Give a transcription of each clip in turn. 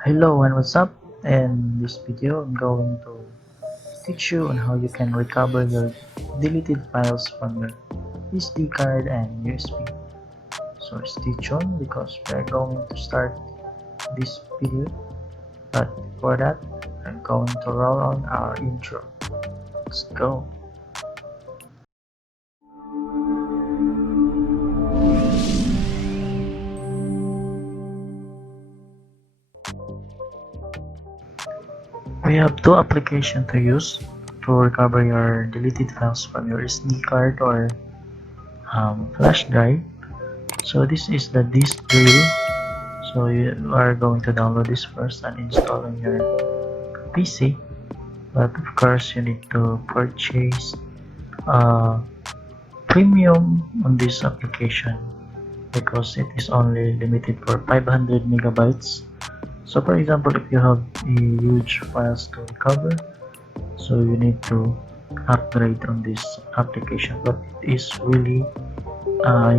Hello and what's up? In this video, I'm going to teach you on how you can recover your deleted files from your SD card and USB. So stay tuned because we're going to start this video. But before that, I'm going to roll on our intro. Let's go. We have two applications to use to recover your deleted files from your SD card or flash drive. So this is the disk drill. So you are going to download this first and install on your PC, but of course you need to purchase premium on this application because it is only limited for 500 megabytes. So for example, if you have a huge files to recover, so you need to upgrade on this application, but it is really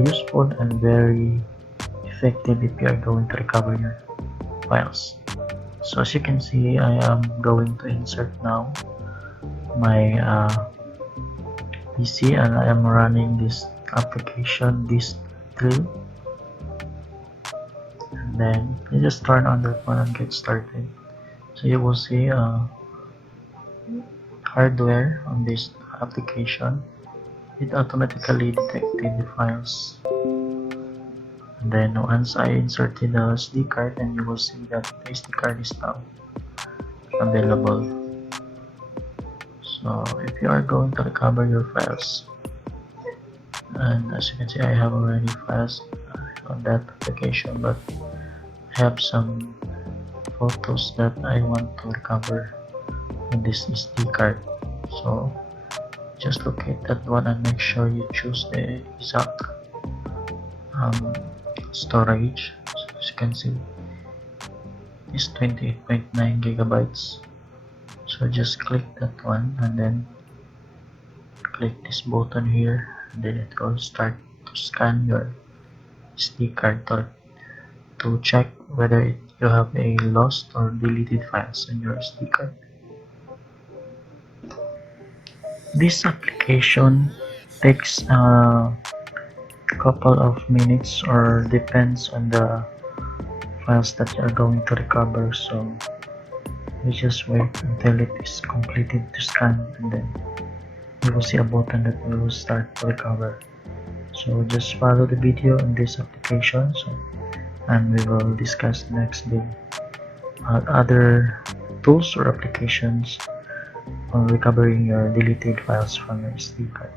useful and very effective if you are going to recover your files. So as you can see, I am going to insert now my PC and I am running this application, this drill, and then you just turn on that one and get started. So you will see hardware on this application. It automatically detected the files, and then once I inserted the SD card, then you will see that the SD card is now available. So if you are going to recover your files, and as you can see, I have already files on that application, but I have some photos that I want to recover in this SD card. So just locate that one and make sure you choose the exact storage. So as you can see, it's 28.9 gigabytes. So just click that one and then click this button here, and then it will start to scan your SD card to check whether you have a lost or deleted files in your SD card. This application takes a couple of minutes or depends on the files that you are going to recover, so you just wait until it is completed to scan, and then you will see a button that will start to recover. So just follow the video on this application, and we will discuss next the other tools or applications on recovering your deleted files from your SD card.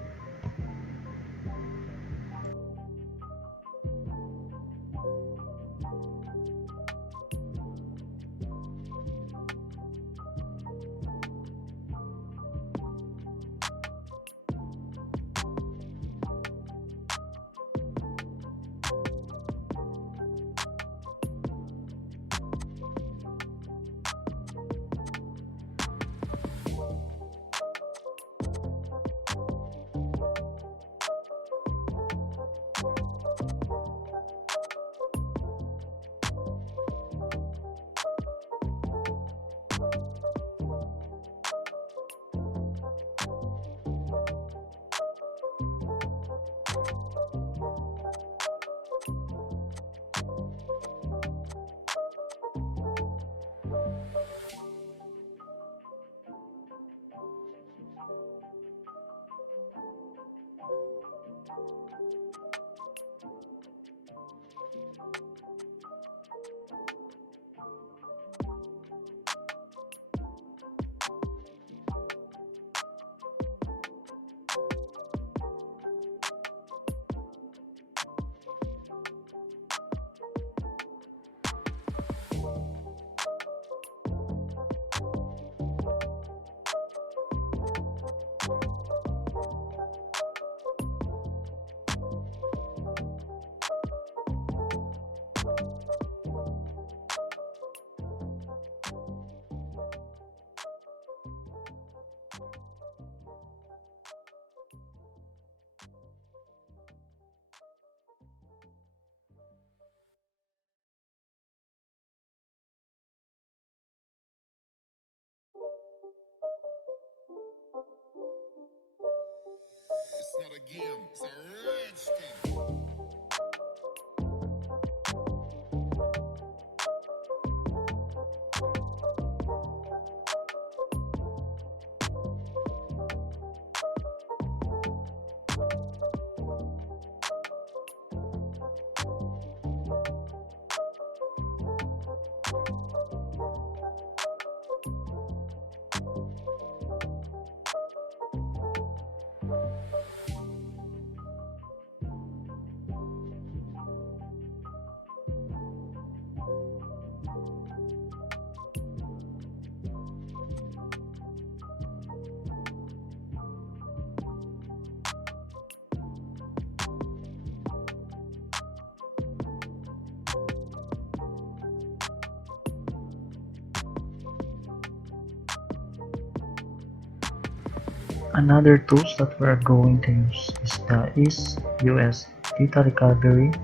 Another tools that we're going to use is the EaseUS data recovery.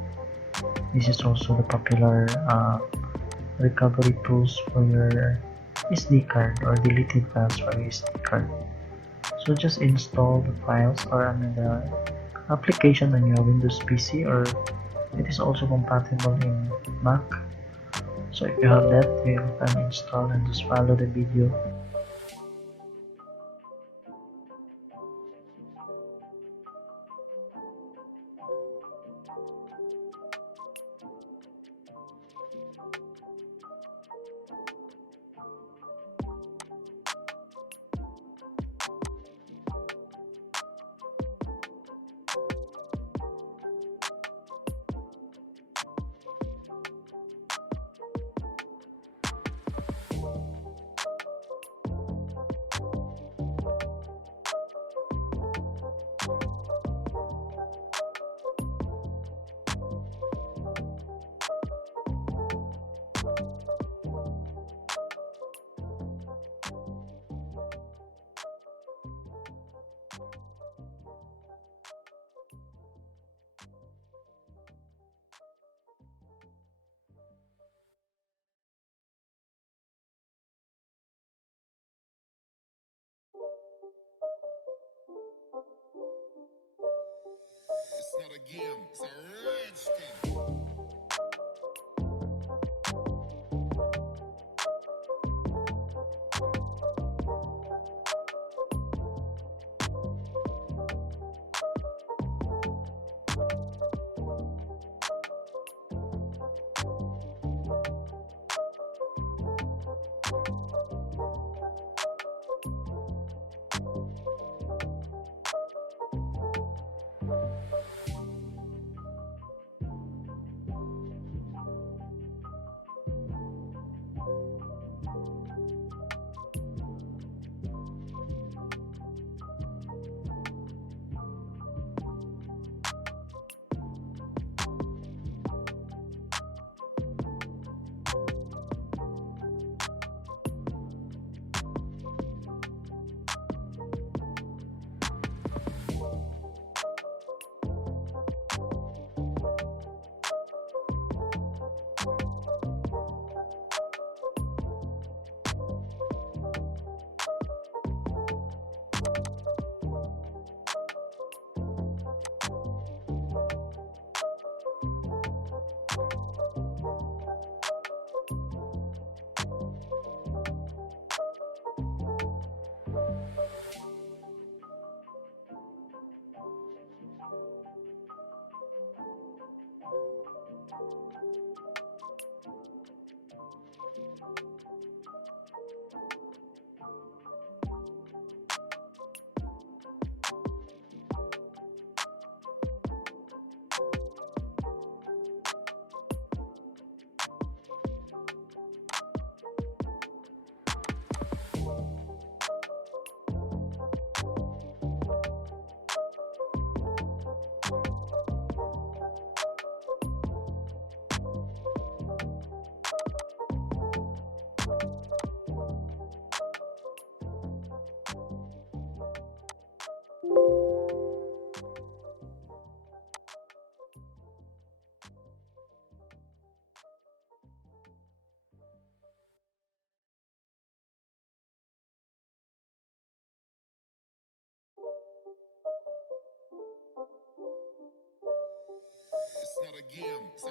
This is also the popular recovery tools for your SD card or deleted files for your SD card. So just install the files or the application on your Windows PC, or it is also compatible in Mac. So if you have that, you can install and just follow the video. game. So